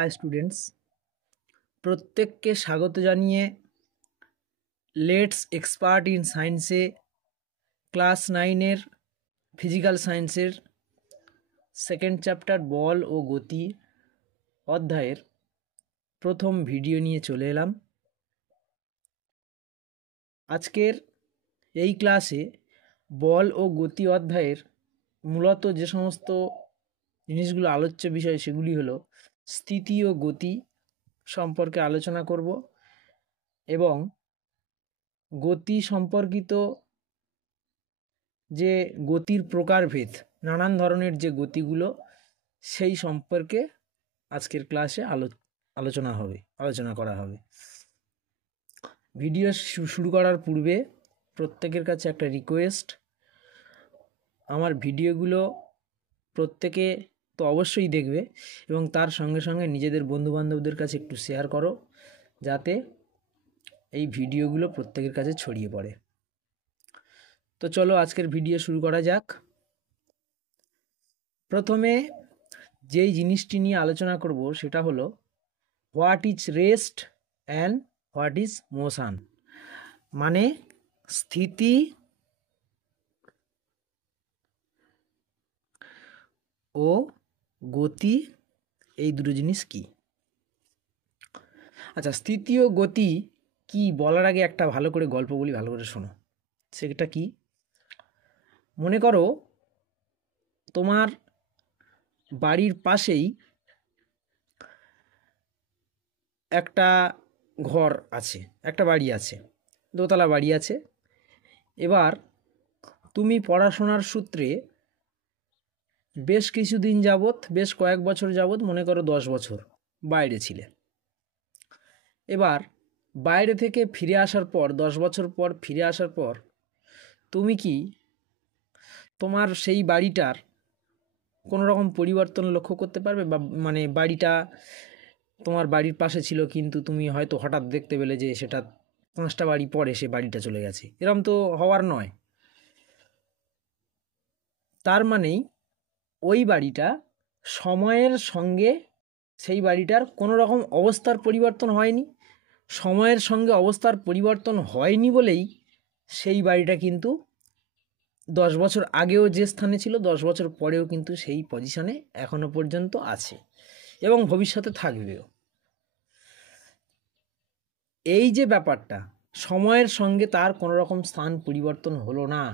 High students, প্রত্যেককে স্বাগত জানিয়ে লেটস এক্সপার্ট ইন সায়েন্সে ক্লাস 9-এর ফিজিক্যাল সায়েন্সের সেকেন্ড চ্যাপ্টার বল ও গতি অধ্যায়ের প্রথম ভিডিও নিয়ে চলে এলাম। আজকের এই ক্লাসে বল ও গতি অধ্যায়ের মূলত যে সমস্ত জিনিসগুলো আলোচ্য বিষয় সেগুলি হলো স্থিতি ও গতি সম্পর্কে আলোচনা করব এবং গতি সম্পর্কিত যে গতির প্রকারভেদ, নানান ধরনের যে গতিগুলো সেই সম্পর্কে আজকের ক্লাসে আলোচনা করা হবে। ভিডিও শুরু করার পূর্বে প্রত্যেকের কাছে একটা রিকোয়েস্ট, আমার ভিডিওগুলো প্রত্যেকে তো অবশ্যই দেখবে এবং তার সঙ্গে সঙ্গে নিজেদের বন্ধুবান্ধবদের কাছে একটু শেয়ার করো, যাতে এই ভিডিওগুলো প্রত্যেকের কাছে ছড়িয়ে পড়ে। তো চলো আজকের ভিডিও শুরু করা যাক। প্রথমে যেই জিনিসটি নিয়ে আলোচনা করব সেটা হলো what is rest and what is motion, মানে স্থিতি ও গতি, এই দুটো জিনিস কি। আচ্ছা, স্থিতি ও গতি কি বলার আগে একটা ভালো করে গল্প বলি, ভালো করে শোনো। সেটা কি, মনে করো তোমার বাড়ির পাশেই একটা ঘর আছে, একটা বাড়ি আছে, দোতলা বাড়ি আছে। এবার তুমি পড়াশোনার সূত্রে বেশ কিছুদিন যাবৎ, বেশ কয়েক বছর যাবৎ, মনে করো 10 বছর বাইরে ছিলে। এবার বাইরে থেকে ফিরে আসার পর, 10 বছর পর ফিরে আসার পর তুমি কি তোমার সেই বাড়িটার কোনো রকম পরিবর্তন লক্ষ্য করতে পারবে? বা মানে বাড়িটা তোমার বাড়ির পাশে ছিল, কিন্তু তুমি হয়তো হঠাৎ দেখতে পেলে যে সেটা 5টা বাড়ি পরে সে বাড়িটা চলে গেছে। এরকম তো হওয়ার নয়। তার মানেই ওই বাড়িটা সময়ের সঙ্গে, সেই বাড়িটার কোনো রকম অবস্থার পরিবর্তন হয়নি। সময়ের সঙ্গে অবস্থার পরিবর্তন হয়নি বলেই সেই বাড়িটা কিন্তু 10 বছর আগেও যে স্থানে ছিল, 10 বছর পরেও কিন্তু সেই পজিশনে এখনো পর্যন্ত আছে এবং ভবিষ্যতে থাকবেও। এই যে ব্যাপারটা, সময়ের সঙ্গে তার কোনো রকম স্থান পরিবর্তন হলো না,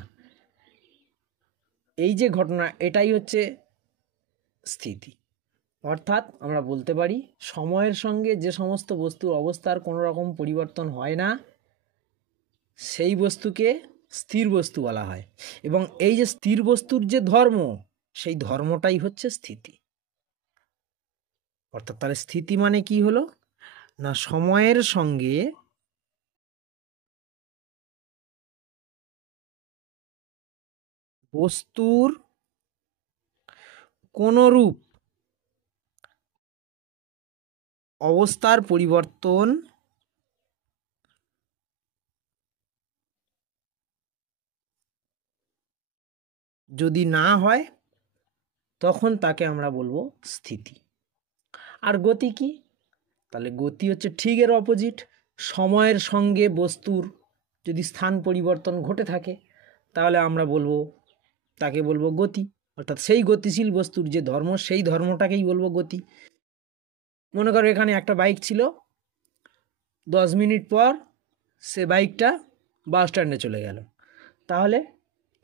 এই যে ঘটনা, এটাই হচ্ছে স্থিতি। অর্থাৎ আমরা বলতে পারি সময়ের সঙ্গে যে সমস্ত বস্তুর অবস্থার কোনো রকম পরিবর্তন হয় না, সেই বস্তুকে স্থির বস্তু বলা হয়। এবং এই যে স্থির বস্তুর যে ধর্ম, সেই ধর্মটাই হচ্ছে স্থিতি। অর্থাৎ তাহলে স্থিতি মানে কি হলো না, সময়ের সঙ্গে বস্তুর কোনরূপ অবস্থার পরিবর্তন যদি না হয় তখন তাকে আমরা বলবো স্থিতি। আর গতি কি? তাহলে গতি হচ্ছে ঠিক এর অপোজিট। সময়ের সঙ্গে বস্তুর যদি স্থান পরিবর্তন ঘটে থাকে তাহলে আমরা বলবো, তাকে বলবো গতি। অর্থাৎ সেই গতিশীল বস্তুর যে ধর্ম, সেই ধর্মটাকেই বলবো গতি। মনে করো এখানে একটা বাইক ছিল, 10 মিনিট পর সে বাইকটা বাস স্ট্যান্ডে চলে গেল। তাহলে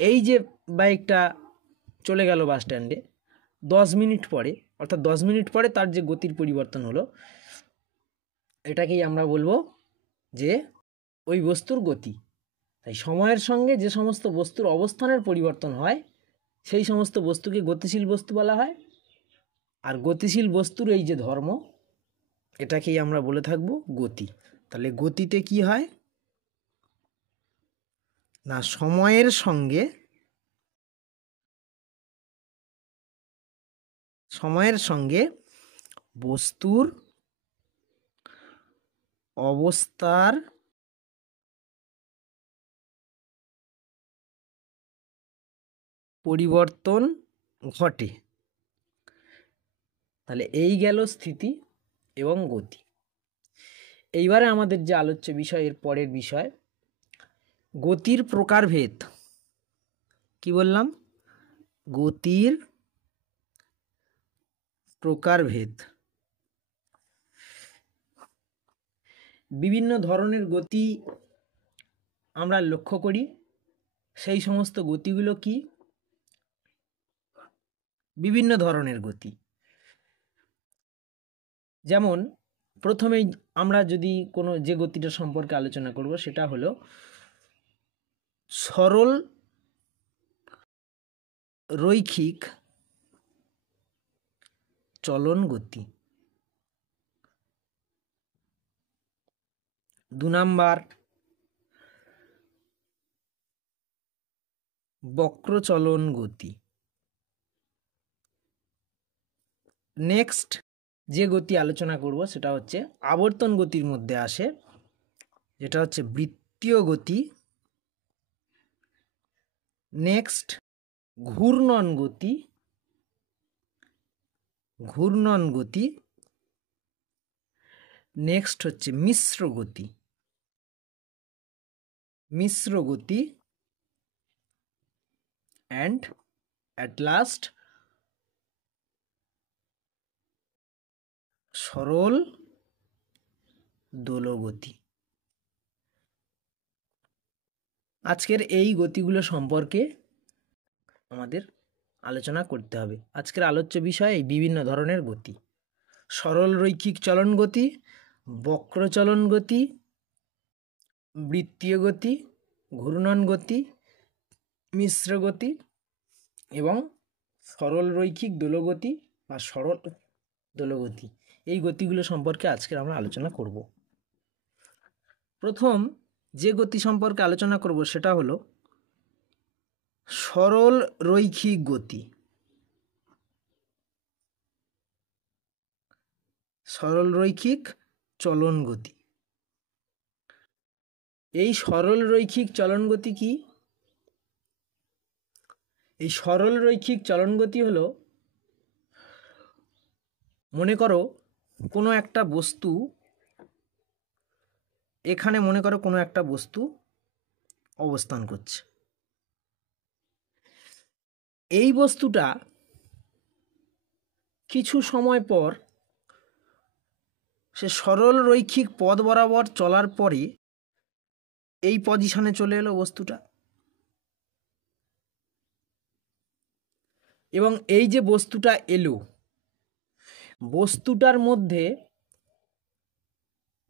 এই যে বাইকটা চলে গেল বাস স্ট্যান্ডে 10 মিনিট পরে, অর্থাৎ 10 মিনিট পরে তার যে গতির পরিবর্তন হলো, এটাকেই আমরা বলবো যে ওই বস্তুর গতি। তাই সময়ের সঙ্গে যে সমস্ত বস্তুর অবস্থানের পরিবর্তন হয় সেই সমস্ত বস্তুকে গতিশীল বস্তু বলা হয়। আর গতিশীল বস্তুর এই যে ধর্ম, এটাকেই আমরা বলে থাকবো গতি। তাহলে গতিতে কি হয় না, সময়ের সঙ্গে বস্তুর অবস্থার পরিবর্তন ঘটে। তাহলে এই গেল স্থিতি এবং গতি। এইবারে আমাদের যে আলোচ্য বিষয়, এর পরের বিষয় গতির প্রকারভেদ। কি বললাম? গতির প্রকারভেদ। বিভিন্ন ধরনের গতি আমরা লক্ষ্য করি। সেই সমস্ত গতিগুলো কি? বিভিন্ন ধরনের গতি। যেমন প্রথমেই আমরা যদি কোনো যে গতিটা সম্পর্কে আলোচনা করব সেটা হলো সরল রৈখিক চলন গতি। 2 নাম্বার বক্রচলন গতি। নেক্সট যে গতি আলোচনা করব সেটা হচ্ছে আবর্তন গতির মধ্যে আসে, যেটা হচ্ছে বৃত্তীয় গতি। নেক্সট ঘূর্ণন গতি। ঘূর্ণন গতি। নেক্সট হচ্ছে মিশ্র গতি। মিশ্র গতি। অ্যান্ড অ্যাট লাস্ট সরল দোলগতি। আজকের এই গতিগুলো সম্পর্কে আমাদের আলোচনা করতে হবে। আজকের আলোচ্য বিষয় এই বিভিন্ন ধরনের গতি: সরল রৈখিক চলন গতি, বক্রচলন গতি, বৃত্তীয় গতি, ঘূর্ণন গতি, মিশ্র গতি এবং সরল রৈখিক দোলগতি বা সরল দোলগতি। এই গতিগুলো সম্পর্কে আজকে আমরা আলোচনা করব। প্রথম যে গতি সম্পর্কে আলোচনা করব সেটা হলো সরল রৈখিক গতি। সরল রৈখিক চলন গতি। এই সরল রৈখিক চলন গতি কি? এই সরল রৈখিক চলন গতি হলো, মনে করো কোনো একটা বস্তু, এখানে মনে করো কোনো একটা বস্তু অবস্থান করছে। এই বস্তুটা কিছু সময় পর সে সরল রৈখিক পথ বরাবর চলার পরে এই পজিশনে চলে এলো বস্তুটা, এবং এই যে বস্তুটা এলো, বস্তুটার মধ্যে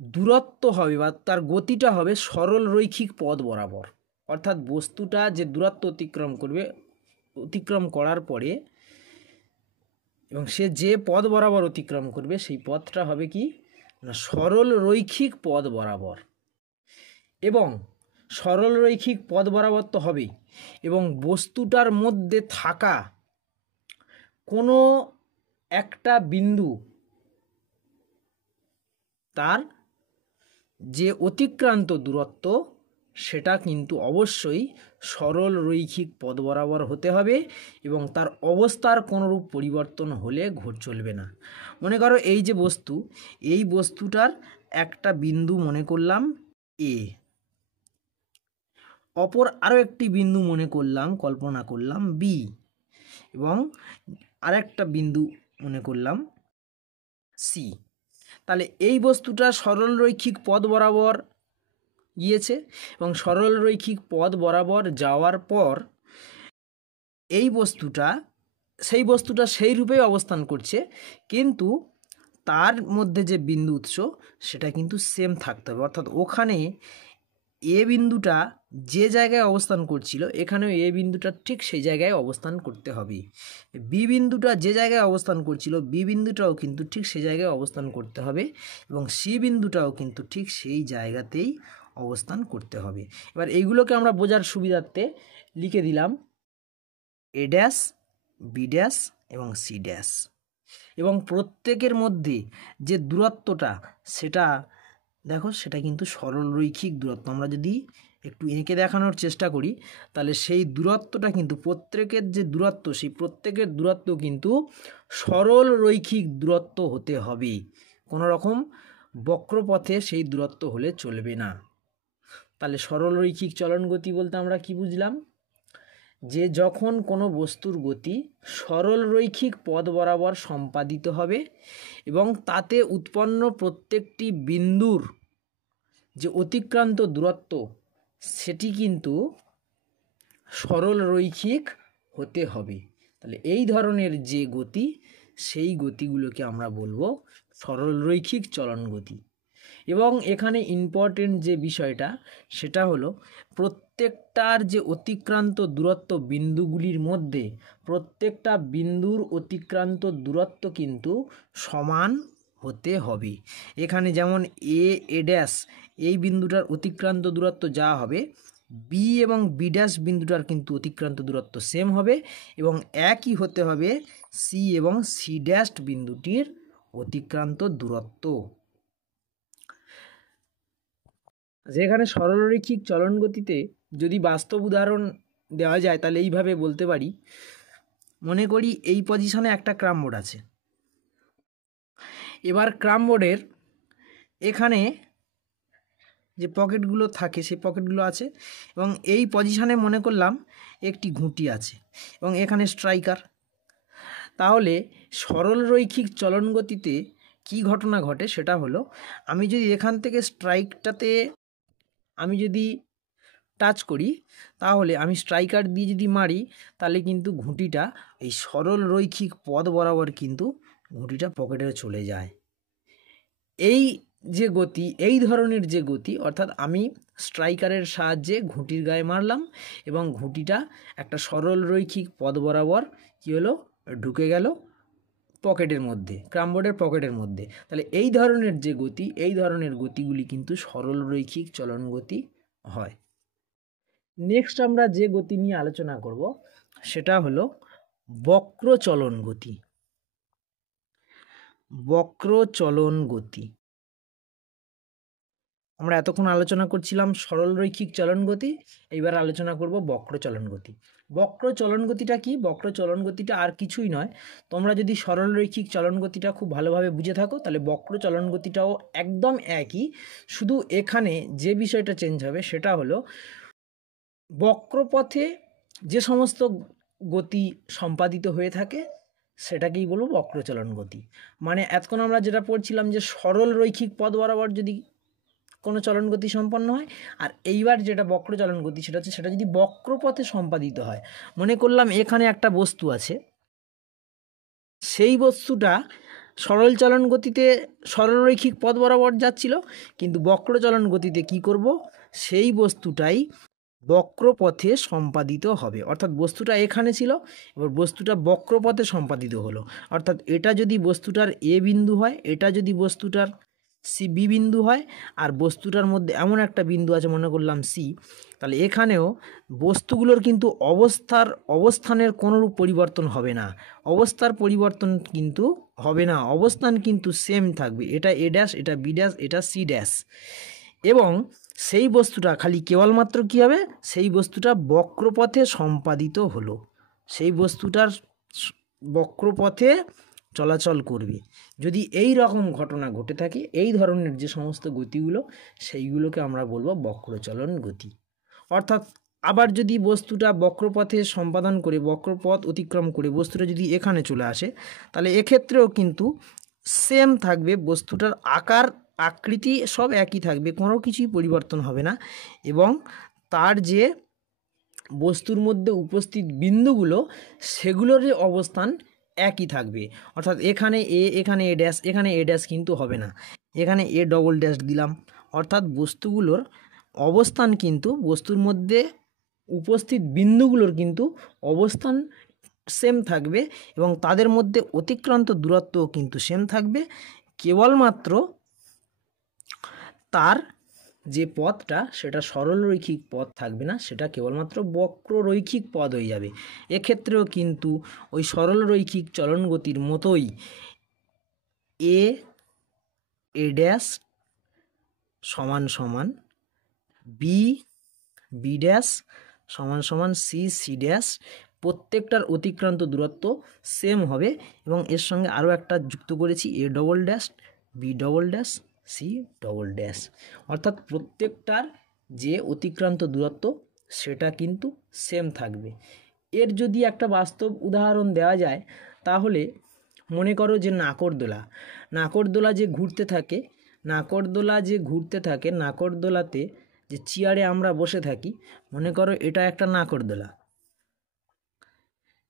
দূরত্ব হবে বা তার গতিটা হবে সরল রৈখিক পথ বরাবর। অর্থাৎ বস্তুটা যে দূরত্ব অতিক্রম করবে, অতিক্রম করার পরে এবং সে যে পথ বরাবর অতিক্রম করবে সেই পথটা হবে কি না সরল রৈখিক পথ বরাবর। এবং সরল রৈখিক পথ বরাবর তো হবেই, এবং বস্তুটার মধ্যে থাকা কোনো একটা বিন্দু তার যে অতিক্রান্ত দূরত্ব সেটা কিন্তু অবশ্যই সরল রৈখিক পথ বরাবর হতে হবে, এবং তার অবস্থার কোনোরূপ পরিবর্তন হলে চলবে না। মনে করো এই যে বস্তু, এই বস্তুটার একটা বিন্দু মনে করলাম এ, অপর আরও একটি বিন্দু মনে করলাম, কল্পনা করলাম বি, এবং আরেকটা বিন্দু মনে করলাম সি। তাহলে এই বস্তুটা সরল রৈখিক পথ বরাবর গিয়েছে, এবং সরল রৈখিক পথ বরাবর যাওয়ার পর এই বস্তুটা সেই রূপেই অবস্থান করছে, কিন্তু তার মধ্যে যে বিন্দু উৎস সেটা কিন্তু সেম থাকতে হবে। অর্থাৎ ওখানে এ বিন্দুটা যে জায়গায় অবস্থান করছিল, এখানেও এ বিন্দুটা ঠিক সেই জায়গায় অবস্থান করতে হবে। বি বিন্দুটা যে জায়গায় অবস্থান করছিল, বি বিন্দুটাও কিন্তু ঠিক সেই জায়গায় অবস্থান করতে হবে, এবং সি বিন্দুটাও কিন্তু ঠিক সেই জায়গাতেই অবস্থান করতে হবে। এবার এইগুলোকে আমরা বোঝার সুবিধার্থে লিখে দিলাম এ ড্যাশ, বি ড্যাশ এবং সি ড্যাশ। এবং প্রত্যেকের মধ্যে যে দূরত্বটা সেটা দেখো, সেটা কিন্তু সরল রৈখিক দূরত্ব। আমরা যদি একটু এঁকে দেখানোর চেষ্টা করি তাহলে সেই দূরত্বটা কিন্তু প্রত্যেকের যে দূরত্ব, সেই প্রত্যেকের দূরত্ব কিন্তু সরল রৈখিক দূরত্ব হতে হবে, কোনো রকম বক্রপথে সেই দূরত্ব হলে চলবে না। তাহলে সরল রৈখিক চলন গতি বলতে আমরা কি বুঝলাম? যে যখন কোনো বস্তুর গতি সরল রৈখিক পথ বরাবর সম্পাদিত হবে এবং তাতে উৎপন্ন প্রত্যেকটি বিন্দুর যে অতিক্রান্ত দূরত্ব সেটি কিন্তু সরল রৈখিক হতে হবে। তাহলে এই ধরনের যে গতি সেই গতিগুলোকে আমরা বলবো সরল রৈখিক চলন গতি। এবং এখানে ইম্পর্টেন্ট যে বিষয়টা সেটা হলো প্রত্যেকটার যে অতিক্রান্ত দূরত্ব বিন্দুগুলির মধ্যে প্রত্যেকটা বিন্দুর অতিক্রান্ত দূরত্ব কিন্তু সমান হতে হবে। এখানে যেমন এ ড্যাশ এই বিন্দুটার অতিক্রান্ত দূরত্ব যা হবে, বি এবং বি ড্যাশ বিন্দুটার কিন্তু অতিক্রান্ত দূরত্ব সেম হবে এবং একই হতে হবে সি এবং সি ড্যাশ বিন্দুটির অতিক্রান্ত দূরত্ব। যেখানে সরলরৈখিক চলন গতিতে যদি বাস্তব উদাহরণ দেওয়া যায় তাহলে এইভাবে বলতে পারি, মনে করি এই পজিশনে একটা ক্রামবোর্ড আছে। এবার ক্রামবোর্ডের এখানে যে পকেটগুলো থাকে সেই পকেটগুলো আছে এবং এই পজিশনে মনে করলাম একটি ঘুঁটি আছে এবং এখানে স্ট্রাইকার। তাহলে সরল রৈখিক চলন গতিতে কী ঘটনা ঘটে সেটা হলো, আমি যদি এখান থেকে স্ট্রাইকটাতে আমি যদি টাচ করি তাহলে আমি স্ট্রাইকার দিয়ে যদি মারি তাহলে কিন্তু ঘুঁটিটা এই সরল রৈখিক পথ বরাবর কিন্তু ঘুঁটিটা পকেটে চলে যায়। এই যে গতি, এই ধরনের যে গতি, অর্থাৎ আমি স্ট্রাইকারের সাহায্যে ঘুঁটির গায়ে মারলাম এবং ঘুঁটিটা একটা সরল রৈখিক পথ বরাবর কী হলো, ঢুকে গেল পকেটের মধ্যে, ক্রামবোর্ডের পকেটের মধ্যে। তাহলে এই ধরনের যে গতি, এই ধরনের গতিগুলি কিন্তু সরল রৈখিক চলন গতি হয়। নেক্সট আমরা যে গতি নিয়ে আলোচনা করব সেটা হলো বক্র চলন গতি। বক্র চলন গতি, আমরা এতক্ষণ আলোচনা করছিলাম সরল রৈখিক চলন গতি, এইবার আলোচনা করব বক্র চলন গতি। বক্র চলন গতিটা কি? বক্র চলন গতিটা আর কিছুই নয়, তোমরা যদি সরল রৈখিক চলন গতিটা খুব ভালোভাবে বুঝে থাকো তাহলে বক্র চলন গতিটাও একদম একই, শুধু এখানে যে বিষয়টা চেঞ্জ হবে সেটা হলো বক্রপথে যে সমস্ত গতি সম্পাদিত হয়ে থাকে সেটাকেই বলবো বক্র চলন গতি। মানে এতক্ষণ আমরা যেটা পড়ছিলাম যে সরল রৈখিক পথ বরাবর যদি কোনো চলন গতি সম্পন্ন হয়, আর এইবার যেটা বক্র চলন গতি সেটা হচ্ছে সেটা যদি বক্রপথে সম্পাদিত হয়। মনে করলাম এখানে একটা বস্তু আছে, সেই বস্তুটা সরল চলন গতিতে সরল রৈখিক পথ বরাবর যাচ্ছিল, কিন্তু বক্র চলন গতিতে কি করব, সেই বস্তুটাই বক্রপথে সম্পাদিত হবে। অর্থাৎ বস্তুটা এখানে ছিল, এবার বস্তুটা বক্রপথে সম্পাদিত হলো। অর্থাৎ এটা যদি বস্তুটার এ বিন্দু হয়, এটা যদি বস্তুটার সি বি বিন্দু হয়, আর বস্তুটার মধ্যে এমন একটা বিন্দু আছে মনে করলাম সি, তাহলে এখানেও বস্তুগুলোর কিন্তু অবস্থানের কোনোরূপ পরিবর্তন হবে না। অবস্থার পরিবর্তন কিন্তু হবে না, অবস্থান কিন্তু সেম থাকবে। এটা এ ড্যাশ, এটা বি ড্যাশ, এটা সি ড্যাশ। এবং সেই বস্তুটা খালি কেবলমাত্র কী হবে, সেই বস্তুটা বক্রপথে সম্পাদিত হলো, সেই বস্তুটার বক্রপথে চলাচল করবে। যদি এই রকম ঘটনা ঘটে থাকে, এই ধরনের যে সমস্ত গতিগুলো সেইগুলোকে আমরা বলবো বক্রচলন গতি। অর্থাৎ আবার যদি বস্তুটা বক্রপথে সম্পাদন করে, বক্রপথ অতিক্রম করে বস্তুটা যদি এখানে চলে আসে, তাহলে এক্ষেত্রেও কিন্তু সেম থাকবে, বস্তুটার আকার আকৃতি সব একই থাকবে, কোনো কিছুই পরিবর্তন হবে না। এবং তার যে বস্তুর মধ্যে উপস্থিত বিন্দুগুলো সেগুলোর যে অবস্থান একই থাকবে। অর্থাৎ এখানে এখানে এ ড্যাশ, এখানে এ ড্যাশ কিন্তু হবে না, এখানে এ ডবল ড্যাশ দিলাম। অর্থাৎ বস্তুগুলোর অবস্থান কিন্তু, বস্তুর মধ্যে উপস্থিত বিন্দুগুলোর কিন্তু অবস্থান সেম থাকবে এবং তাদের মধ্যে অতিক্রান্ত দূরত্বও কিন্তু সেম থাকবে। কেবলমাত্র তার যে পথটা সেটা সরল রৈখিক পথ থাকবে না, সেটা কেবলমাত্র বক্র রৈখিক পথ হয়ে যাবে। এক্ষেত্রেও কিন্তু ওই সরল রৈখিক চলন গতির মতোই এ ড্যাশ সমান সমান বি বি ড্যাশ সমান সমান সি সি ড্যাশ, প্রত্যেকটার অতিক্রান্ত দূরত্ব সেম হবে। এবং এর সঙ্গে আরও একটা যুক্ত করেছি A double dash B double dash C double dash, অর্থাৎ প্রত্যেকটার যে অতিক্রান্ত দূরত্ব সেটা কিন্তু সেম থাকবে। এর যদি একটা বাস্তব উদাহরণ দেওয়া যায় তাহলে মনে করো যে নাকরদোলা যে ঘুরতে থাকে, নাকরদোলাতে যে চেয়ারে আমরা বসে থাকি, মনে করো এটা একটা নাকরদোলা।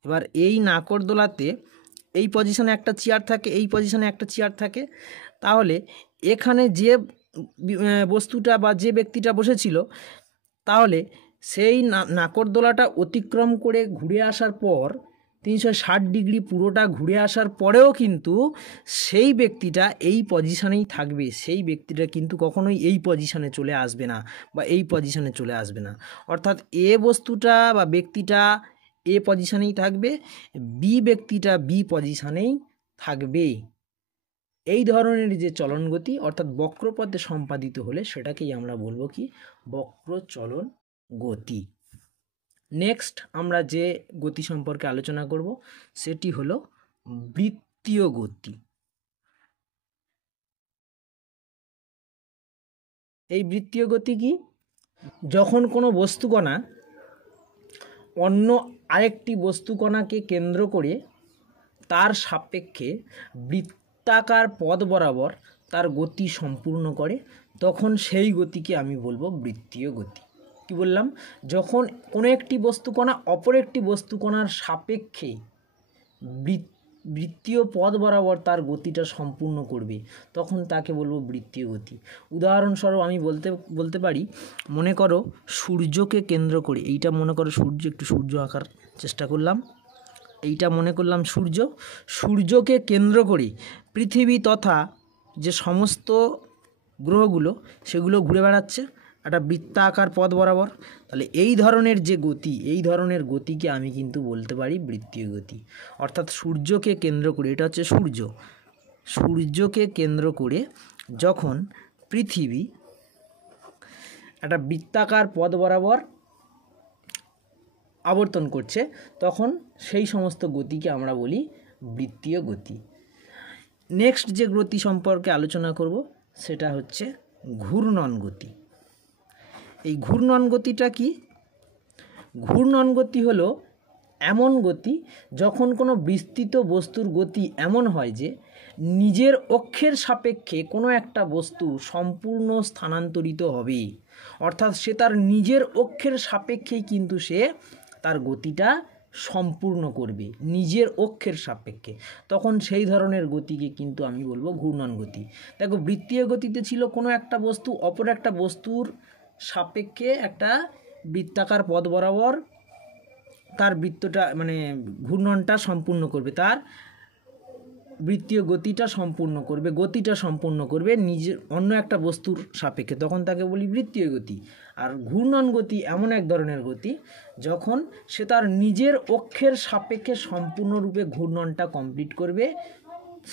এবার এই নাকরদোলাতে এই পজিশনে একটা চেয়ার থাকে, এই পজিশনে একটা চেয়ার থাকে, তাহলে এখানে যে বস্তুটা বা যে ব্যক্তিটা বসেছিল, তাহলে সেই নাকরদোলাটা অতিক্রম করে ঘুরে আসার পর 360 ডিগ্রি পুরোটা ঘুরে আসার পরেও কিন্তু সেই ব্যক্তিটা এই পজিশনেই থাকবে, সেই ব্যক্তিটা কিন্তু কখনোই এই পজিশনে চলে আসবে না বা এই পজিশনে চলে আসবে না। অর্থাৎ এ বস্তুটা বা ব্যক্তিটা এ পজিশনেই থাকবে, বি ব্যক্তিটা বি পজিশনেই থাকবে। এই ধরনের যে চলন গতি অর্থাৎ বক্রপথে সম্পাদিত হলে সেটাকেই আমরা বলবো কি, বক্রচলন গতি। নেক্সট আমরা যে গতি সম্পর্কে আলোচনা করব সেটি হলো বৃত্তীয় গতি। এই বৃত্তীয় গতি কি? যখন কোনো বস্তুকণা অন্য আরেকটি বস্তুকণাকে কেন্দ্র করে তার সাপেক্ষে বৃত্তাকার পথ বরাবর তার গতি সম্পূর্ণ করে, তখন সেই গতিকে আমি বলবো বৃত্তীয় গতি। কি বললাম? যখন কোনো একটি বস্তুকণা অপর একটি বস্তুকণার সাপেক্ষে বৃত্তীয় পথ বরাবর তার গতিটা সম্পূর্ণ করবে, তখন তাকে বলবো বৃত্তীয় গতি। উদাহরণস্বরূপ আমি বলতে পারি, মনে করো সূর্যকে কেন্দ্র করে, এইটা মনে করো সূর্য, একটু সূর্য আঁকার চেষ্টা করলাম, এইটা মনে করলাম সূর্যকে কেন্দ্র করে পৃথিবী তথা যে সমস্ত গ্রহগুলো সেগুলো ঘুরে বেড়াচ্ছে একটা বৃত্তাকার পথ বরাবর। তাহলে এই ধরনের যে গতি, এই ধরনের গতিকে আমি কিন্তু বলতে পারি বৃত্তীয় গতি। অর্থাৎ সূর্যকে কেন্দ্র করে, এটা হচ্ছে সূর্যকে কেন্দ্র করে যখন পৃথিবী একটা বৃত্তাকার পথ বরাবর আবর্তন করছে, তখন সেই সমস্ত গতিকে আমরা বলি বৃত্তীয় গতি। নেক্সট যে গতি সম্পর্কে আলোচনা করব সেটা হচ্ছে ঘূর্ণন গতি। এই ঘূর্ণন গতিটা কি? ঘূর্ণন গতি হলো এমন গতি যখন কোনো বিস্তৃত বস্তুর গতি এমন হয় যে নিজের অক্ষের সাপেক্ষে কোনো একটা বস্তু সম্পূর্ণ স্থানান্তরিত হবে, অর্থাৎ সে তার নিজের অক্ষের সাপেক্ষেই কিন্তু সে তার গতিটা সম্পূর্ণ করবে, নিজের অক্ষের সাপেক্ষে, তখন সেই ধরনের গতিকে কিন্তু আমি বলবো ঘূর্ণন গতি। দেখো, বৃত্তীয় গতিতে ছিল কোনো একটা বস্তু অপর একটা বস্তুর সাপেক্ষে একটা বৃত্তাকার পথ বরাবর তার বৃত্তটা মানে ঘূর্ণনটা সম্পূর্ণ করবে, তার বৃত্তীয় গতিটা সম্পূর্ণ করবে নিজের অন্য একটা বস্তুর সাপেক্ষে, তখন তাকে বলি বৃত্তীয় গতি। আর ঘূর্ণন গতি এমন এক ধরনের গতি যখন সে তার নিজের অক্ষের সাপেক্ষে সম্পূর্ণরূপে ঘূর্ণনটা কমপ্লিট করবে,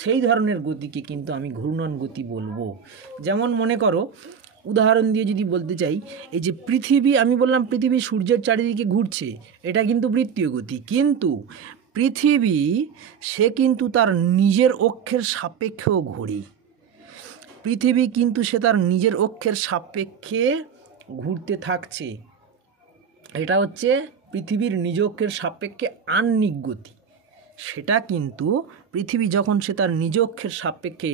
সেই ধরনের গতিকে কিন্তু আমি ঘূর্ণন গতি বলবো। যেমন মনে করো, উদাহরণ দিয়ে যদি বলতে চাই, এই যে পৃথিবী, আমি বললাম পৃথিবী সূর্যের চারিদিকে ঘুরছে, এটা কিন্তু বৃত্তীয় গতি, কিন্তু পৃথিবী সে কিন্তু তার নিজের অক্ষের সাপেক্ষেও ঘোরে, পৃথিবী কিন্তু সে তার নিজের অক্ষের সাপেক্ষে ঘুরতে থাকছে, এটা হচ্ছে পৃথিবীর নিজ অক্ষের সাপেক্ষে আহ্নিক গতি। সেটা কিন্তু পৃথিবী যখন সে তার নিজ অক্ষের সাপেক্ষে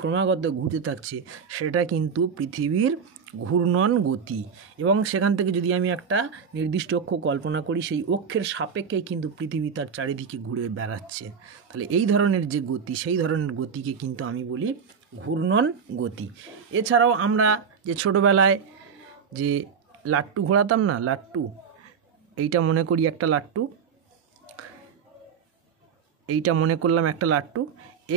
ক্রমাগত ঘুরতে থাকছে, সেটা কিন্তু পৃথিবীর ঘূর্ণন গতি। এবং সেখান থেকে যদি আমি একটা নির্দিষ্ট অক্ষ কল্পনা করি, সেই অক্ষের সাপেক্ষেই কিন্তু পৃথিবী তার চারিদিকে ঘুরে বেড়াচ্ছে, তাহলে এই ধরনের যে গতি, সেই ধরনের গতিকে কিন্তু আমি বলি ঘূর্ণন গতি। এছাড়াও আমরা যে ছোটোবেলায় যে লাট্টু ঘোরাতাম না, এইটা মনে করি একটা লাট্টু, এইটা মনে করলাম একটা লাট্টু,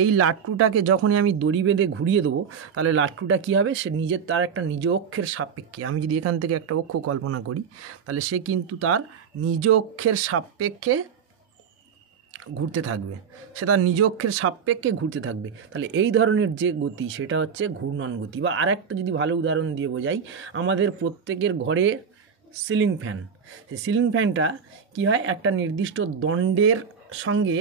এই লাট্টুটাকে যখনই আমি দড়ি বেঁধে ঘুরিয়ে দেবো, তাহলে লাট্টুটা কী হবে, সে তার একটা নিজ অক্ষের সাপেক্ষে, আমি যদি এখান থেকে একটা অক্ষ কল্পনা করি, তাহলে সে কিন্তু তার নিজ অক্ষের সাপেক্ষে ঘুরতে থাকবে, তাহলে এই ধরনের যে গতি সেটা হচ্ছে ঘূর্ণন গতি। বা আরেকটা যদি ভালো উদাহরণ দিয়ে বোঝাই, আমাদের প্রত্যেকের ঘরে সিলিং ফ্যান, সেই সিলিং ফ্যানটা কী হয়, একটা নির্দিষ্ট দণ্ডের সঙ্গে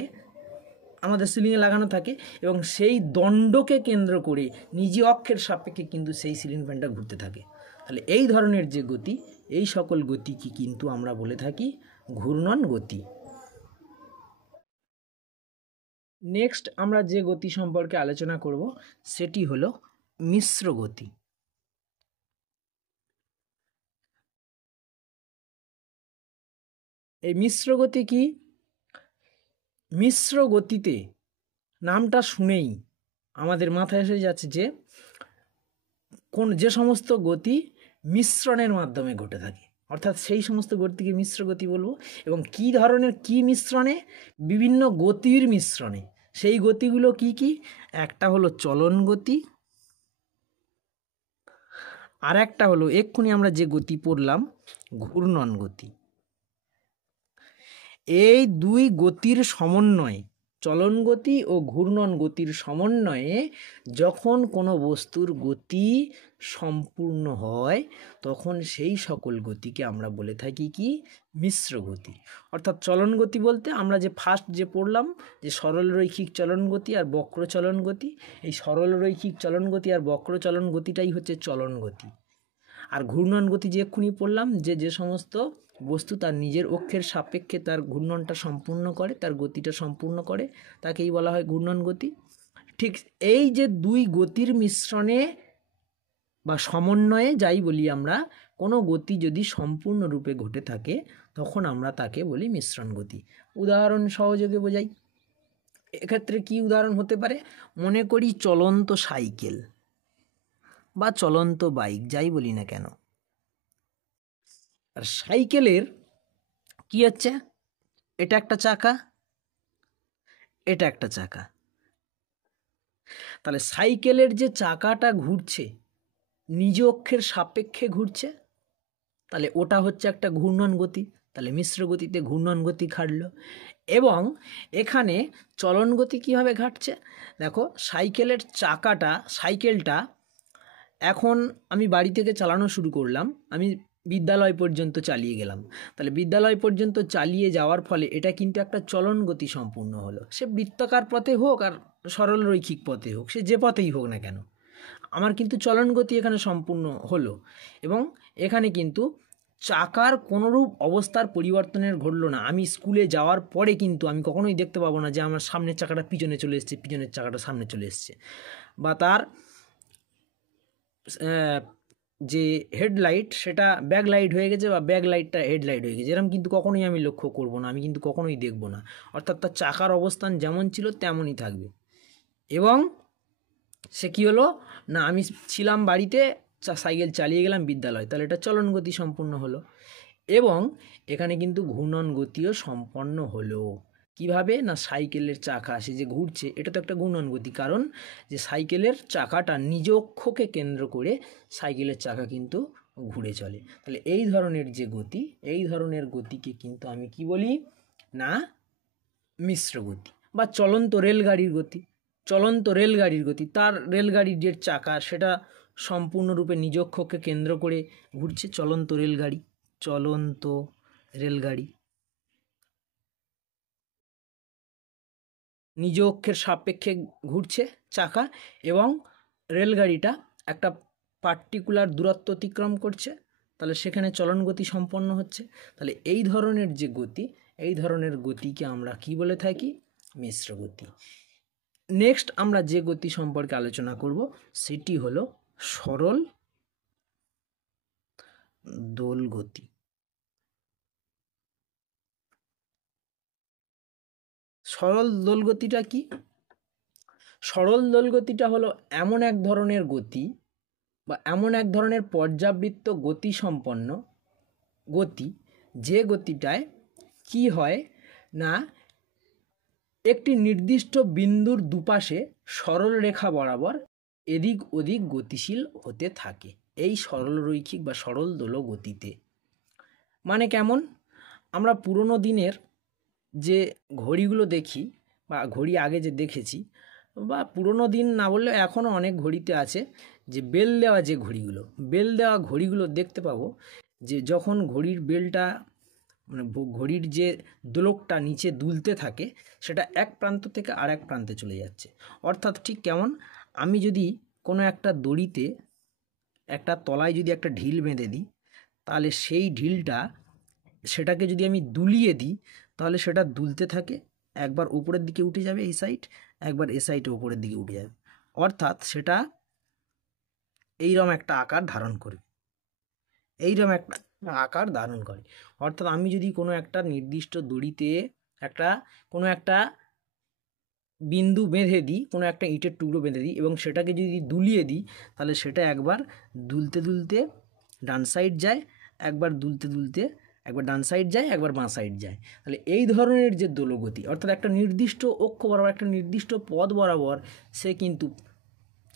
আমাদের সিলিংয়ে লাগানো থাকে এবং সেই দণ্ডকে কেন্দ্র করে নিজ অক্ষের সাপেক্ষে কিন্তু সেই সিলিং ফ্যানটা ঘুরতে থাকে। তাহলে এই ধরনের যে গতি, এই সকল গতিকে কিন্তু আমরা বলে থাকি ঘূর্ণন গতি। নেক্সট আমরা যে গতি সম্পর্কে আলোচনা করব সেটি হলো মিশ্র গতি। এই মিশ্র গতি কি? মিশ্র গতিতে নামটা শুনেই আমাদের মাথায় এসে যাচ্ছে যে যে সমস্ত গতি মিশ্রণের মাধ্যমে ঘটে থাকে, অর্থাৎ সেই সমস্ত গতিকে মিশ্র গতি বলবো। এবং কি ধরনের কি মিশ্রণে? বিভিন্ন গতির মিশ্রণে। সেই গতিগুলো কি কি? একটা হলো চলন গতি, আর একটা হলো এক্ষুনি আমরা যে গতি পড়লাম ঘূর্ণন গতি। এই দুই গতির সমন্বয়ে, চলন গতি ও ঘূর্ণন গতির সমন্বয়ে যখন কোনো বস্তুর গতি সম্পূর্ণ হয় তখন সেই সকল গতিকে আমরা বলে থাকি কি? মিশ্র গতি। অর্থাৎ চলন গতি বলতে আমরা যে ফার্স্ট যে পড়লাম যে সরল রৈখিক চলন গতি আর বক্র চলন গতি, এই সরল রৈখিক চলন গতি আর বক্র চলন গতিটাই হচ্ছে চলন গতি। আর ঘূর্ণন গতি যে এক্ষুনি পড়লাম যে সমস্ত বস্তু তার নিজের অক্ষের সাপেক্ষে তার ঘূর্ণনটা সম্পূর্ণ করে, তার গতিটা সম্পূর্ণ করে, তাকেই বলা হয় ঘূর্ণন গতি। ঠিক এই যে দুই গতির মিশ্রণে বা সমন্বয়ে যাই বলি আমরা, কোনো গতি যদি সম্পূর্ণরূপে ঘটে থাকে তখন আমরা তাকে বলি মিশ্রণ গতি। উদাহরণ সহযোগে বোঝাই। এক্ষেত্রে কি উদাহরণ হতে পারে? মনে করি চলন্ত সাইকেল বা চলন্ত বাইক, যাই বলি না কেন। আর সাইকেলের কি হচ্ছে? এটা একটা চাকা, এটা একটা চাকা। তাহলে সাইকেলের যে চাকাটা ঘুরছে নিজ অক্ষের সাপেক্ষে ঘুরছে, তাহলে ওটা হচ্ছে একটা ঘূর্ণন গতি। তাহলে মিশ্র গতিতে ঘূর্ণন গতি ঘটল। এবং এখানে চলন গতি কীভাবে ঘটছে? দেখো, সাইকেলটা এখন আমি বাড়ি থেকে চালানো শুরু করলাম, আমি বিদ্যালয় পর্যন্ত চালিয়ে গেলাম। তাহলে বিদ্যালয় পর্যন্ত চালিয়ে যাওয়ার ফলে এটা কিন্তু একটা চলন গতি সম্পূর্ণ হলো। সে বৃত্তাকার পথে হোক আর সরল রৈখিক পথে হোক, সে যে পথেই হোক না কেন, আমার কিন্তু চলন গতি এখানে সম্পূর্ণ হলো। এবং এখানে কিন্তু চাকার কোনোরূপ অবস্থার পরিবর্তনের ঘটলো না। আমি স্কুলে যাওয়ার পরে কিন্তু আমি কখনোই দেখতে পাবো না যে আমার সামনের চাকাটা পিছনে চলে এসছে, পিছনের চাকাটা সামনে চলে এসছে, বা তার যে হেডলাইট সেটা ব্যাক লাইট হয়ে গেছে বা ব্যাক লাইটটা হেডলাইট হয়ে গেছে, এরকম কিন্তু কখনোই আমি লক্ষ্য করব না, আমি কিন্তু কখনোই দেখব না। অর্থাৎ তার চাকার অবস্থান যেমন ছিল তেমনই থাকবে। এবং সে কী হলো না, আমি ছিলাম বাড়িতে, সাইকেল চালিয়ে গেলাম বিদ্যালয়, তাহলে এটা চলন গতি সম্পূর্ণ হলো। এবং এখানে কিন্তু ঘূর্ণন গতিও সম্পন্ন হলো। কিভাবে না, সাইকেলের চাকা সে যে ঘুরছে এটা তো একটা ঘূর্ণন গতি, কারণ যে সাইকেলের চাকাটা নিজ অক্ষকে কেন্দ্র করে সাইকেলের চাকা কিন্তু ঘুরে চলে। তাহলে এই ধরনের যে গতি, এই ধরনের গতিকে কিন্তু আমি কি বলি না, মিশ্র গতি। বা চলন্ত রেলগাড়ির গতি, চলন্ত রেলগাড়ির গতি, তার রেলগাড়ির যে চাকা সেটা সম্পূর্ণরূপে নিজ অক্ষকে কেন্দ্র করে ঘুরছে, চলন্ত রেলগাড়ি। চলন্ত রেলগাড়ি নিজ অক্ষের সাপেক্ষে ঘুরছে চাকা, এবং রেলগাড়িটা একটা পার্টিকুলার দূরত্ব অতিক্রম করছে, তাহলে সেখানে চলন গতি সম্পন্ন হচ্ছে। তাহলে এই ধরনের যে গতি, এই ধরনের গতিকে আমরা কি বলে থাকি? মিশ্র গতি। নেক্সট আমরা যে গতি সম্পর্কে আলোচনা করব সেটি হলো সরল দোল গতি। সরল দোল গতিটা কি? সরল দোল গতিটা হলো এমন এক ধরনের গতি বা এমন এক ধরনের পর্যাবৃত্ত গতি সম্পন্ন গতি, যে গতিটায় কি হয় না, একটি নির্দিষ্ট বিন্দুর দুপাশে সরল রেখা বরাবর এদিক ওদিক গতিশীল হতে থাকে এই সরল রৈখিক বা সরল দোল গতিতে। মানে কেমন? আমরা পুরনো দিনের যে ঘড়িগুলো দেখি বা ঘড়ি আগে যে দেখেছি, বা পুরনো দিন না বললে এখনও অনেক ঘড়িতে আছে যে বেল দেওয়া যে ঘড়িগুলো, বেল দেওয়া ঘড়িগুলো দেখতে পাবো যে যখন ঘড়ির বেলটা মানে ঘড়ির যে দোলকটা নিচে দুলতে থাকে সেটা এক প্রান্ত থেকে আর এক প্রান্তে চলে যাচ্ছে। অর্থাৎ ঠিক কেমন, আমি যদি কোনো একটা দড়িতে একটা তলায় যদি একটা ঢিল বেঁধে দিই, তাহলে সেই ঢিলটা সেটাকে যদি আমি দুলিয়ে দিই তাহলে সেটা দুলতে থাকে, একবার উপরের দিকে উঠে যাবে এই সাইড, একবার এ সাইডে উপরের দিকে উঠে যাবে। অর্থাৎ সেটা এইরকম একটা আকার ধারণ করবে, এইরকম একটা আকার ধারণ করে। অর্থাৎ আমি যদি কোনো একটা নির্দিষ্ট দড়িতে কোনো একটা বিন্দু বেঁধে দিই, কোনো একটা ইটের টুকরো বেঁধে দিই এবং সেটাকে যদি দুলিয়ে দিই তাহলে সেটা একবার দুলতে দুলতে ডান সাইড যায়, একবার দুলতে দুলতে একবার ডান সাইড যায়, একবার বাঁ সাইড যায়। তাহলে এই ধরনের যে দোলগতি, অর্থাৎ একটা নির্দিষ্ট অক্ষ বরাবর, একটা নির্দিষ্ট পথ বরাবর সে কিন্তু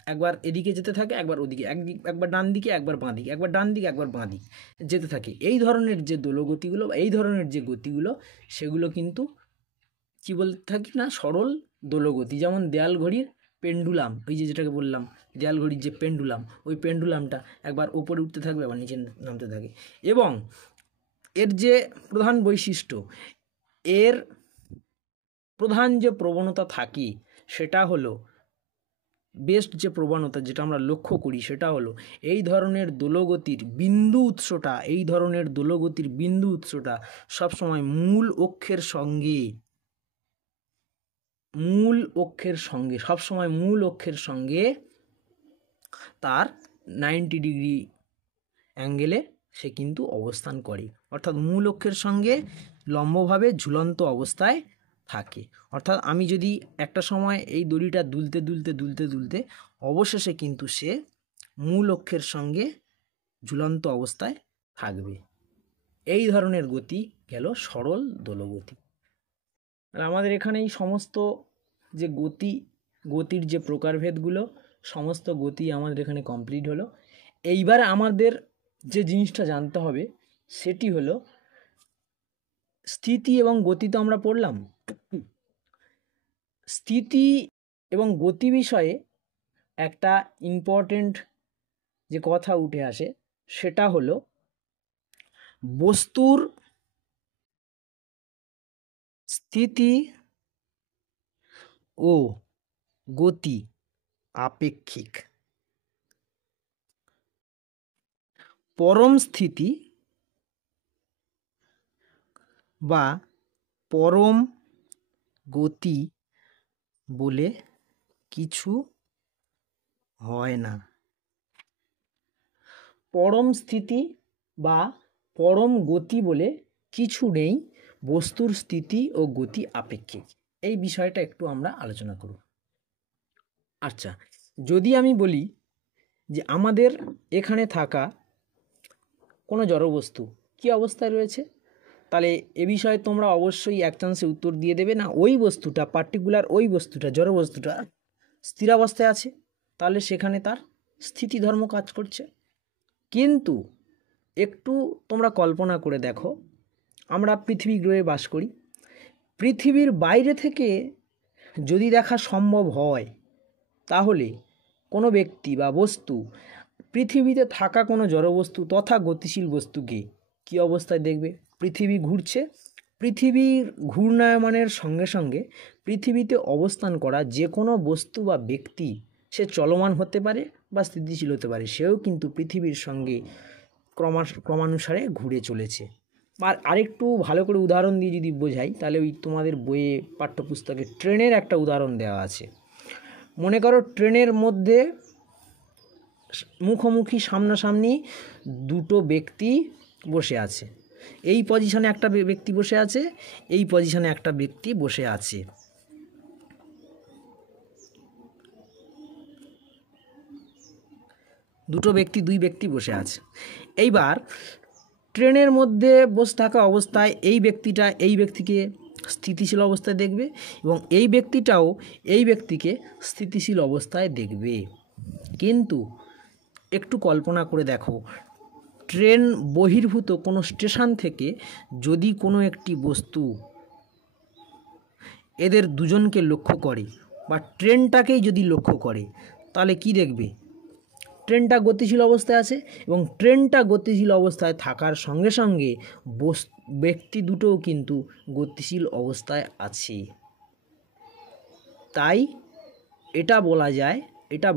একবার এদিকে যেতে থাকে, একবার ওদিকে, একবার ডান দিকে, একবার বাঁ দিকে, একবার ডান দিকে, একবার বাঁ দিকে যেতে থাকে। এই ধরনের যে দোলগতিগুলো, এই ধরনের যে গতিগুলো, সেগুলো কিন্তু কি বলতে থাকি না, সরল দোলগতি। যেমন দেয়াল ঘড়ির পেন্ডুলাম, ওই যেটাকে বললাম দেয়াল ঘড়ির যে পেন্ডুলাম, ওই পেন্ডুলামটা একবার ওপরে উঠতে থাকবে, আবার নিচে নামতে থাকে। এবং এর যে প্রধান বৈশিষ্ট্য, এর প্রধান যে প্রবণতা থাকে সেটা হলো, বেস্ট যে প্রবণতা যেটা আমরা লক্ষ্য করি সেটা হলো এই ধরনের দোলগতির বিন্দু উৎসটা সবসময় মূল অক্ষের সঙ্গে তার 90 ডিগ্রি অ্যাঙ্গেলে সে কিন্তু অবস্থান করে। অর্থাৎ মূল অক্ষের সঙ্গে লম্বভাবে ঝুলন্ত অবস্থায় থাকে। অর্থাৎ আমি যদি একটা সময় এই দড়িটা দুলতে অবশেষে কিন্তু সে মূল অক্ষের সঙ্গে ঝুলন্ত অবস্থায় থাকবে। এই ধরনের গতি গেল সরল দোলগতি। আর আমাদের এখানে এই সমস্ত যে গতির যে প্রকারভেদগুলো, সমস্ত গতি আমাদের এখানে কমপ্লিট হলো। এইবার আমাদের যে জিনিসটা জানতে হবে সেটি হলো স্থিতি এবং গতি। তো আমরা পড়লাম, স্থিতি এবং গতি বিষয়ে একটা ইম্পর্টেন্ট যে কথা উঠে আসে সেটা হলো বস্তুর স্থিতি ও গতি আপেক্ষিক। পরম স্থিতি বা পরম গতি বলে কিছু হয় না। পরম স্থিতি বা পরম গতি বলে কিছু নেই, বস্তুর স্থিতি ও গতি আপেক্ষিক। এই বিষয়টা একটু আমরা আলোচনা করব। আচ্ছা, যদি আমি বলি যে আমাদের এখানে থাকা কোনো জড়বস্তু কী অবস্থায় রয়েছে, তাহলে এ বিষয়ে তোমরা অবশ্যই এক চান্সে উত্তর দিয়ে দেবে না, ওই বস্তুটা পার্টিকুলার, ওই বস্তুটা জড়বস্তুটা স্থিরাবস্থায় আছে, তাহলে সেখানে তার স্থিতি ধর্ম কাজ করছে। কিন্তু একটু তোমরা কল্পনা করে দেখো, আমরা পৃথিবী গ্রহে বাস করি, পৃথিবীর বাইরে থেকে যদি দেখা সম্ভব হয় তাহলে কোনো ব্যক্তি বা বস্তু পৃথিবীতে থাকা কোনো জড়বস্তু তথা গতিশীল বস্তুকে কী অবস্থায় দেখবে? পৃথিবী ঘুরছে, পৃথিবীর ঘূর্ণায়মানের সঙ্গে সঙ্গে পৃথিবীতে অবস্থান করা যে কোনো বস্তু বা ব্যক্তি, সে চলমান হতে পারে বা স্থিতিশীল হতে পারে, সেও কিন্তু পৃথিবীর সঙ্গে ক্রমানুসারে ঘুরে চলেছে। আর আরেকটু ভালো করে উদাহরণ দিয়ে যদি বোঝাই, তাহলে ওই তোমাদের বইয়ে পাঠ্যপুস্তকে ট্রেনের একটা উদাহরণ দেওয়া আছে। মনে করো ট্রেনের মধ্যে মুখোমুখি সামনাসামনি দুটো ব্যক্তি বসে আছে, এই পজিশনে একটা ব্যক্তি বসে আছে, এই পজিশনে একটা ব্যক্তি বসে আছে। দুই ব্যক্তি বসে আছে। এইবার ট্রেনের মধ্যে বসে থাকা অবস্থায় এই ব্যক্তিটা এই ব্যক্তিকে স্থিতিশীল অবস্থায় দেখবে এবং এই ব্যক্তিটাও এই ব্যক্তিকে স্থিতিশীল অবস্থায় দেখবে। কিন্তু একটু কল্পনা করে দেখো, ট্রেন বহির্ভূত কোনো স্টেশন থেকে যদি কোনো একটি বস্তু এদের দুজনকে লক্ষ্য করে বা ট্রেনটাকেই যদি লক্ষ্য করে, তাহলে কি দেখবে? ট্রেনটা গতিশীল অবস্থায় আছে এবং ট্রেনটা গতিশীল অবস্থায় থাকার সঙ্গে সঙ্গে ব্যক্তি দুটোও কিন্তু গতিশীল অবস্থায় আছে। তাই এটা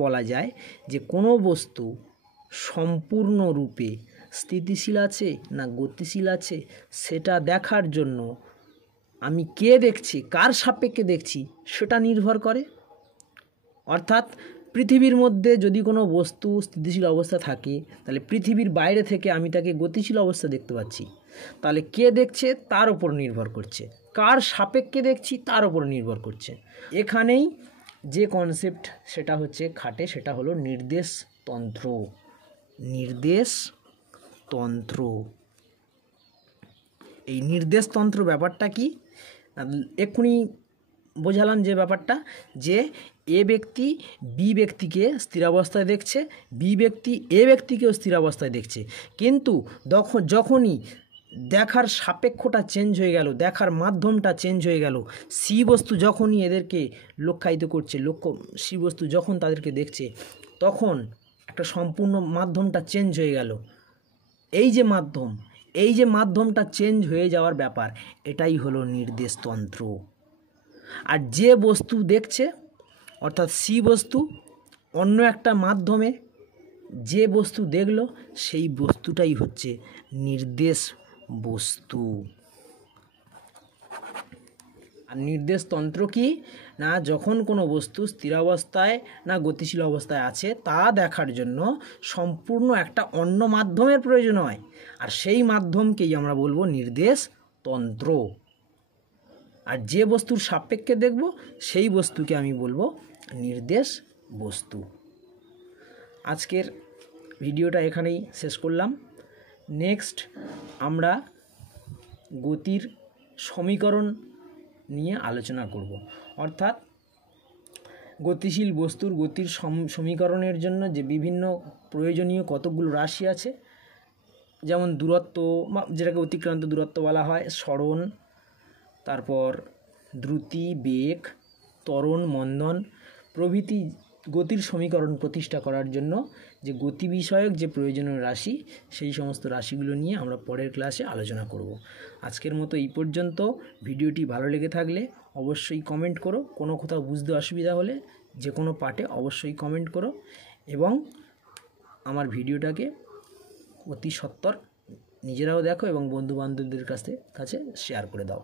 বলা যায় যে কোনো বস্তু সম্পূর্ণরূপে স্থিতিশীল আছে না গতিশীল আছে সেটা দেখার জন্য আমি কে দেখছি, কার সাপেক্ষে দেখছি সেটা নির্ভর করে। অর্থাৎ পৃথিবীর মধ্যে যদি কোনো বস্তু স্থিতিশীল অবস্থা থাকে, তাহলে পৃথিবীর বাইরে থেকে আমি তাকে গতিশীল অবস্থা দেখতে পাচ্ছি। তাহলে কে দেখছে তার উপর নির্ভর করছে, কার সাপেক্ষে দেখছি তার উপর নির্ভর করছে। এখানেই যে কনসেপ্ট সেটা হচ্ছে খাটে, সেটা হলো নির্দেশতন্ত্র। এই নির্দেশতন্ত্র ব্যাপারটা কি, এক্ষুনি বোঝালাম যে ব্যাপারটা, যে এ ব্যক্তি বি ব্যক্তিকে স্থিরাবস্থায় দেখছে, বি ব্যক্তি এ ব্যক্তিকেও স্থিরাবস্থায় দেখছে, কিন্তু যখনই দেখার সাপেক্ষটা চেঞ্জ হয়ে গেল, দেখার মাধ্যমটা চেঞ্জ হয়ে গেল, সি বস্তু যখনই এদেরকে লক্ষ্যায়িত করছে, সি বস্তু যখন তাদেরকে দেখছে, তখন একটা সম্পূর্ণ মাধ্যমটা চেঞ্জ হয়ে গেল। এই যে মাধ্যমটা চেঞ্জ হয়ে যাওয়ার ব্যাপার, এটাই হলো নির্দেশতন্ত্র। আর যে বস্তু দেখছে, অর্থাৎ সি বস্তু অন্য একটা মাধ্যমে যে বস্তু দেখলো, সেই বস্তুটাই হচ্ছে নির্দেশ বস্তু। আর নির্দেশতন্ত্র কি না, যখন কোনো বস্তু স্থিরাবস্থায় না গতিশীল অবস্থায় আছে তা দেখার জন্য সম্পূর্ণ একটা অন্য মাধ্যমের প্রয়োজন হয়, আর সেই মাধ্যমকেই আমরা বলবো নির্দেশতন্ত্র। আর যে বস্তুর সাপেক্ষে দেখব সেই বস্তুকে আমি বলবো নির্দেশ বস্তু। আজকের ভিডিওটা এখানেই শেষ করলাম। নেক্সট আমরা গতির সমীকরণ নিয়ে আলোচনা করব। অর্থাৎ গতিশীল বস্তুর গতির সমীকরণের জন্য যে বিভিন্ন প্রয়োজনীয় কতকগুলো রাশি আছে, যেমন দূরত্ব, যেটাকে অতিক্রান্ত দূরত্ব বলা হয়, সরণ, তারপর দ্রুতি, বেগ, ত্বরণ, মন্দন প্রভৃতি গতির সমীকরণ প্রতিষ্ঠা করার জন্য যে গতি বিষয়ক যে প্রয়োজনীয় রাশি, সেই সমস্ত রাশিগুলো নিয়ে আমরা পরের ক্লাসে আলোচনা করব। আজকের মতো এই পর্যন্ত। ভিডিওটি ভালো লেগে থাকলে অবশ্যই কমেন্ট করো, কোনো কোথাও বুঝতে অসুবিধা হলে যে কোনো পার্টে অবশ্যই কমেন্ট করো, এবং আমার ভিডিওটাকে অতি সত্বর নিজেরাও দেখো এবং বন্ধুবান্ধবদের কাছে শেয়ার করে দাও।